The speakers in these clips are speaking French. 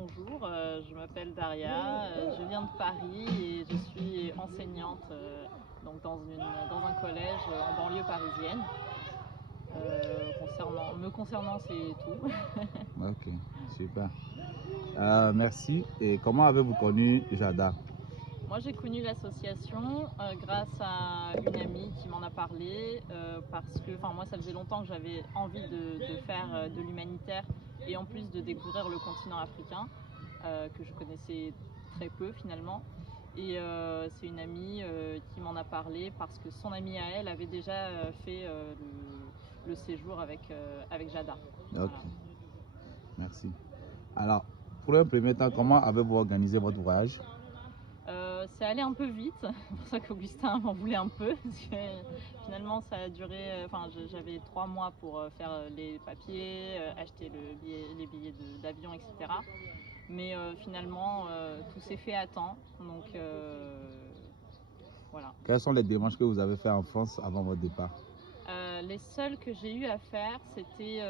bonjour, je m'appelle Daria, je viens de Paris et je suis enseignante donc dans un collège en banlieue parisienne. Me concernant, c'est tout. Ok, super. Merci. Et comment avez-vous connu Jada? Moi, j'ai connu l'association grâce à une amie qui m'en a parlé parce que moi, ça faisait longtemps que j'avais envie de faire de l'humanitaire et en plus de découvrir le continent africain que je connaissais très peu finalement. Et c'est une amie qui m'en a parlé parce que son amie à elle avait déjà fait le séjour avec Jada. Ok, Voilà. merci. Alors, pour un premier temps, comment avez-vous organisé votre voyage? C'est allé un peu vite, c'est pour ça qu'Augustin m'en voulait un peu, parce que finalement ça a duré, j'avais 3 mois pour faire les papiers, acheter les billets d'avion, etc. Mais finalement tout s'est fait à temps, donc voilà. Quelles sont les démarches que vous avez faites en France avant votre départ? Les seuls que j'ai eu à faire, c'était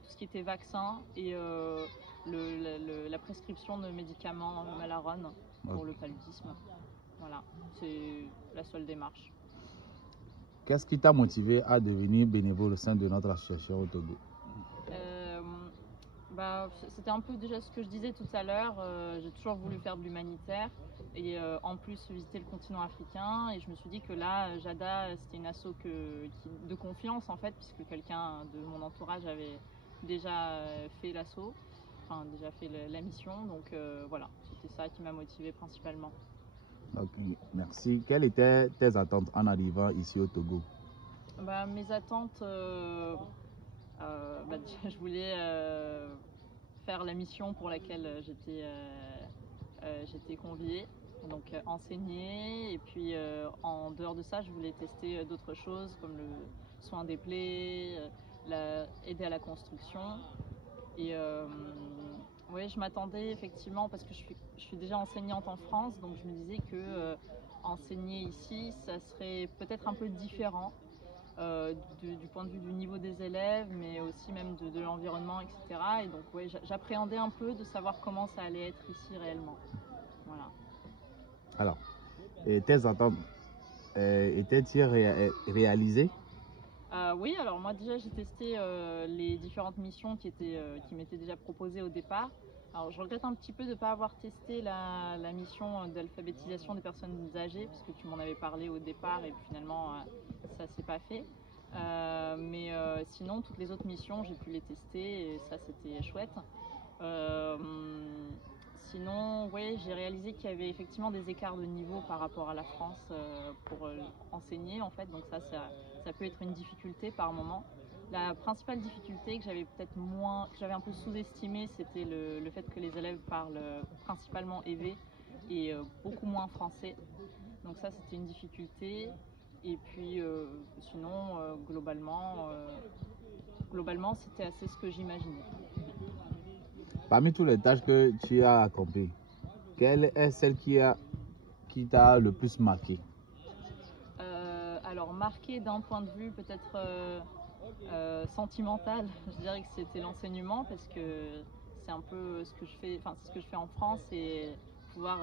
tout ce qui était vaccin et la prescription de médicaments Malarone pour le paludisme. Voilà, c'est la seule démarche. Qu'est-ce qui t'a motivé à devenir bénévole au sein de notre association au Togo? C'était un peu déjà ce que je disais tout à l'heure. J'ai toujours voulu faire de l'humanitaire et en plus visiter le continent africain. Et je me suis dit que là, Jada, c'était une asso de confiance en fait, puisque quelqu'un de mon entourage avait déjà fait l'asso, enfin déjà fait la mission. Donc voilà, c'était ça qui m'a motivée principalement. Ok, merci. Quelles étaient tes attentes en arrivant ici au Togo? Mes attentes, déjà, je voulais faire la mission pour laquelle j'étais conviée, donc enseigner. Et puis en dehors de ça, je voulais tester d'autres choses comme le soin des plaies, aider à la construction. Et oui, je m'attendais effectivement, parce que je suis déjà enseignante en France, donc je me disais que enseigner ici, ça serait peut-être un peu différent du point de vue du niveau des élèves, mais aussi même de l'environnement, etc. Et donc ouais, j'appréhendais un peu de savoir comment ça allait être ici réellement. Voilà. Alors, tes attentes étaient-elles réalisées? Oui, alors moi déjà j'ai testé les différentes missions qui m'étaient déjà proposées au départ. Alors je regrette un petit peu de ne pas avoir testé la mission d'alphabétisation des personnes âgées, puisque tu m'en avais parlé au départ et finalement ça s'est pas fait. Mais sinon toutes les autres missions j'ai pu les tester et ça c'était chouette. Sinon, oui, j'ai réalisé qu'il y avait effectivement des écarts de niveau par rapport à la France pour enseigner en fait, donc ça peut être une difficulté par moment. La principale difficulté que j'avais un peu sous-estimé, c'était le fait que les élèves parlent principalement évé et beaucoup moins français. Donc ça, c'était une difficulté. Et puis sinon, globalement, c'était assez ce que j'imaginais. Parmi toutes les tâches que tu as accomplies, quelle est celle qui t'a le plus marqué? Alors marqué d'un point de vue peut-être sentimental, je dirais que c'était l'enseignement, parce que c'est un peu ce que je fais, c'est ce que je fais en France, et pouvoir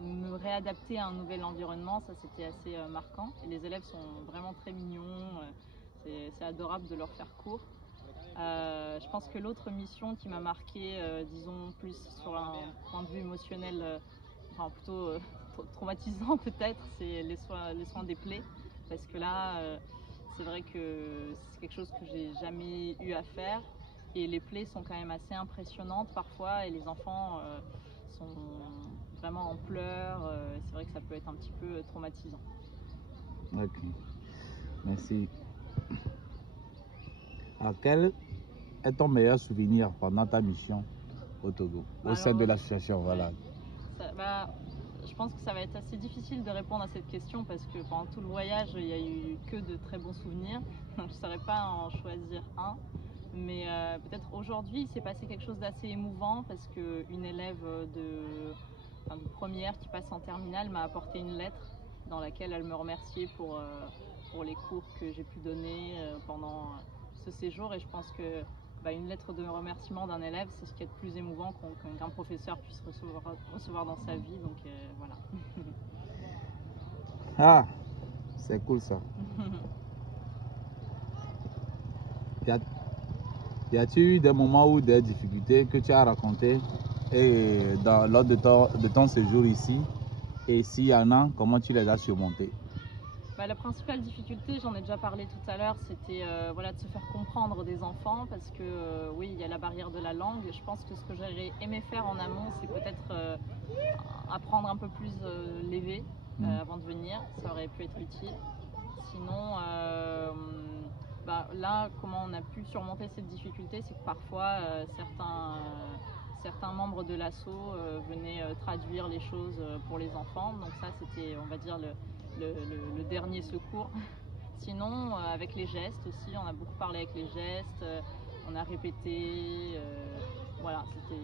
me réadapter à un nouvel environnement, ça c'était assez marquant. Et les élèves sont vraiment très mignons, c'est adorable de leur faire cours. Je pense que l'autre mission qui m'a marqué, disons plus sur un point de vue émotionnel, plutôt traumatisant peut-être, c'est les soins des plaies, parce que là c'est vrai que c'est quelque chose que j'ai jamais eu à faire, et les plaies sont quand même assez impressionnantes parfois, et les enfants sont vraiment en pleurs, c'est vrai que ça peut être un petit peu traumatisant. Ok, merci. Alors, quel est ton meilleur souvenir pendant ta mission au Togo, au sein de l'association? Voilà. Je pense que ça va être assez difficile de répondre à cette question, parce que pendant tout le voyage, il n'y a eu que de très bons souvenirs. Donc je ne saurais pas en choisir un. Mais peut-être aujourd'hui, il s'est passé quelque chose d'assez émouvant, parce qu'une élève de première qui passe en terminale m'a apporté une lettre dans laquelle elle me remerciait pour les cours que j'ai pu donner pendant ce séjour. Et je pense que une lettre de remerciement d'un élève, c'est ce qui est le plus émouvant qu'un professeur puisse recevoir dans sa vie. Donc voilà. Ah, c'est cool ça. Y a-t-il eu des moments ou des difficultés que tu as racontées lors de ton séjour ici? Et s'il y en a, comment tu les as surmontées? La principale difficulté, j'en ai déjà parlé tout à l'heure, c'était voilà, de se faire comprendre des enfants parce que oui, il y a la barrière de la langue. Je pense que ce que j'aurais aimé faire en amont, c'est peut-être apprendre un peu plus l'évé avant de venir. Ça aurait pu être utile. Sinon, là, comment on a pu surmonter cette difficulté, c'est que parfois certains membres de l'asso venaient traduire les choses pour les enfants. Donc ça, c'était, on va dire, le dernier secours. Sinon, avec les gestes aussi, on a beaucoup parlé avec les gestes, on a répété, voilà, c'était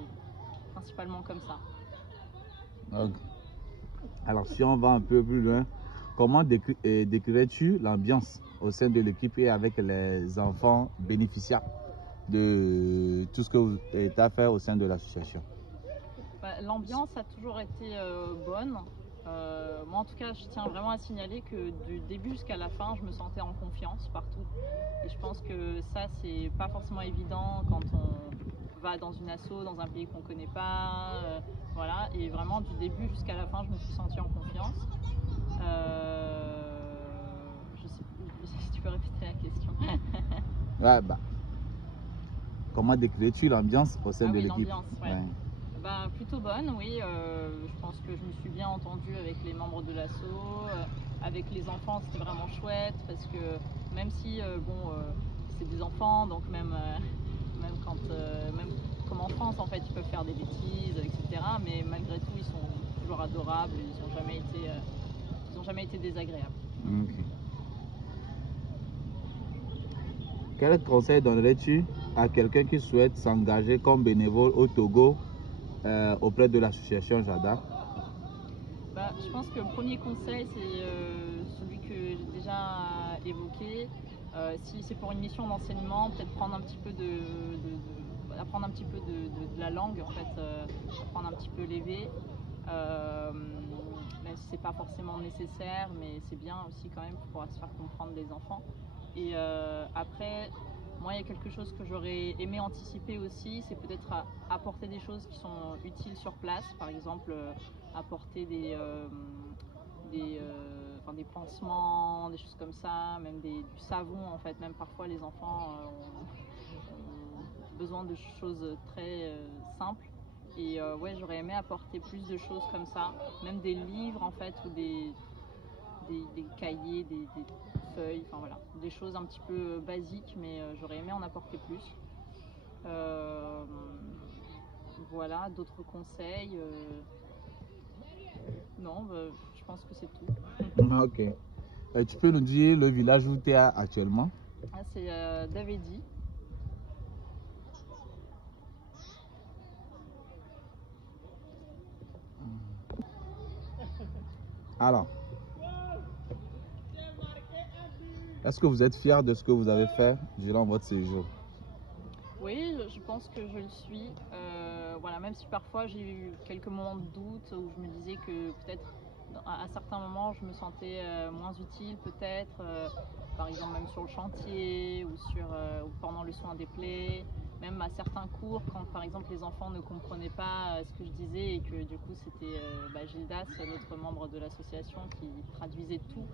principalement comme ça. Okay. Alors, si on va un peu plus loin, comment décrirais-tu l'ambiance au sein de l'équipe et avec les enfants bénéficiaires de tout ce que tu as fait au sein de l'association? L'ambiance a toujours été bonne. Moi en tout cas je tiens vraiment à signaler que du début jusqu'à la fin je me sentais en confiance partout et je pense que ça c'est pas forcément évident quand on va dans une asso dans un pays qu'on connaît pas, voilà, et vraiment du début jusqu'à la fin je me suis sentie en confiance. Je sais plus si tu peux répéter la question. Ouais, comment décrirais-tu l'ambiance au sein de l'équipe? L'ambiance, ouais. Plutôt bonne, oui. Je pense que je me suis bien entendue avec les membres de l'asso. Avec les enfants, c'était vraiment chouette parce que même si, c'est des enfants, donc même comme en France, en fait, ils peuvent faire des bêtises, etc. Mais malgré tout, ils sont toujours adorables. Ils n'ont jamais été désagréables. Okay. Quel conseil donnerais-tu à quelqu'un qui souhaite s'engager comme bénévole au Togo auprès de l'association Jada? Je pense que le premier conseil, c'est celui que j'ai déjà évoqué. Si c'est pour une mission d'enseignement, peut-être prendre un petit peu apprendre un petit peu de la langue, en fait, apprendre un petit peu l'évé. Même si c'est pas forcément nécessaire, mais c'est bien aussi quand même pour pouvoir se faire comprendre les enfants. Et après, moi, il y a quelque chose que j'aurais aimé anticiper aussi, c'est peut-être apporter des choses qui sont utiles sur place, par exemple apporter des pansements, des choses comme ça, même du savon en fait, même parfois les enfants ont besoin de choses très simples. Et ouais, j'aurais aimé apporter plus de choses comme ça, même des livres en fait, ou des cahiers, des feuilles, enfin voilà, des choses un petit peu basiques, mais j'aurais aimé en apporter plus. Voilà, d'autres conseils. Non, je pense que c'est tout. Ok. Tu peux nous dire le village où tu es actuellement? C'est Davedi. Alors, est-ce que vous êtes fier de ce que vous avez fait durant votre séjour? Oui, je pense que je le suis. Voilà, même si parfois j'ai eu quelques moments de doute où je me disais que peut-être à certains moments je me sentais moins utile, peut-être, par exemple même sur le chantier ou pendant le soin des plaies, même à certains cours quand par exemple les enfants ne comprenaient pas ce que je disais et que du coup c'était Gildas, l'autre membre de l'association, qui traduisait tout.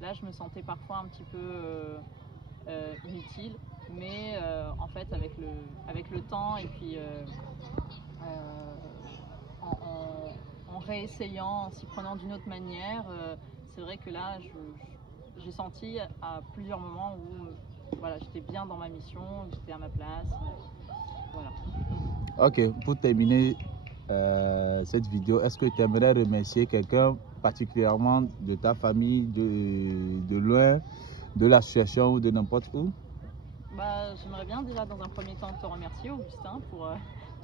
Là, je me sentais parfois un petit peu inutile, mais en fait avec le temps et puis en réessayant, en s'y prenant d'une autre manière, c'est vrai que là j'ai senti à plusieurs moments où voilà, j'étais bien dans ma mission, j'étais à ma place, voilà. Ok, pour terminer cette vidéo, est-ce que tu aimerais remercier quelqu'un particulièrement de ta famille, de loin, de l'association ou de n'importe où? J'aimerais bien déjà dans un premier temps te remercier, Augustin, pour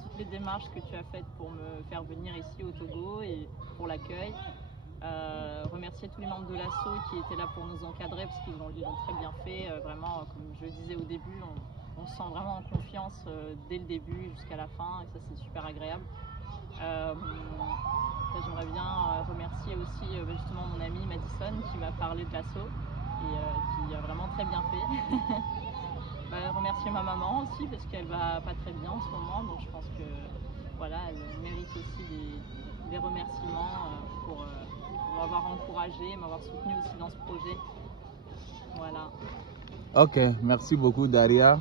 toutes les démarches que tu as faites pour me faire venir ici au Togo et pour l'accueil. Remercier tous les membres de l'asso qui étaient là pour nous encadrer parce qu'ils l'ont très bien fait. Vraiment, comme je le disais au début, on se sent vraiment en confiance dès le début jusqu'à la fin, et ça c'est super agréable. J'aimerais bien remercier aussi justement mon ami Madison qui m'a parlé de l'assaut et qui a vraiment très bien fait. Remercier ma maman aussi parce qu'elle va pas très bien en ce moment, donc je pense que voilà, elle mérite aussi des remerciements pour m'avoir encouragée, m'avoir soutenue aussi dans ce projet. Voilà. Ok, merci beaucoup Daria.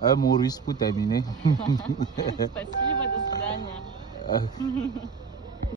Un mot russe pour terminer. Спасибо, до свидания.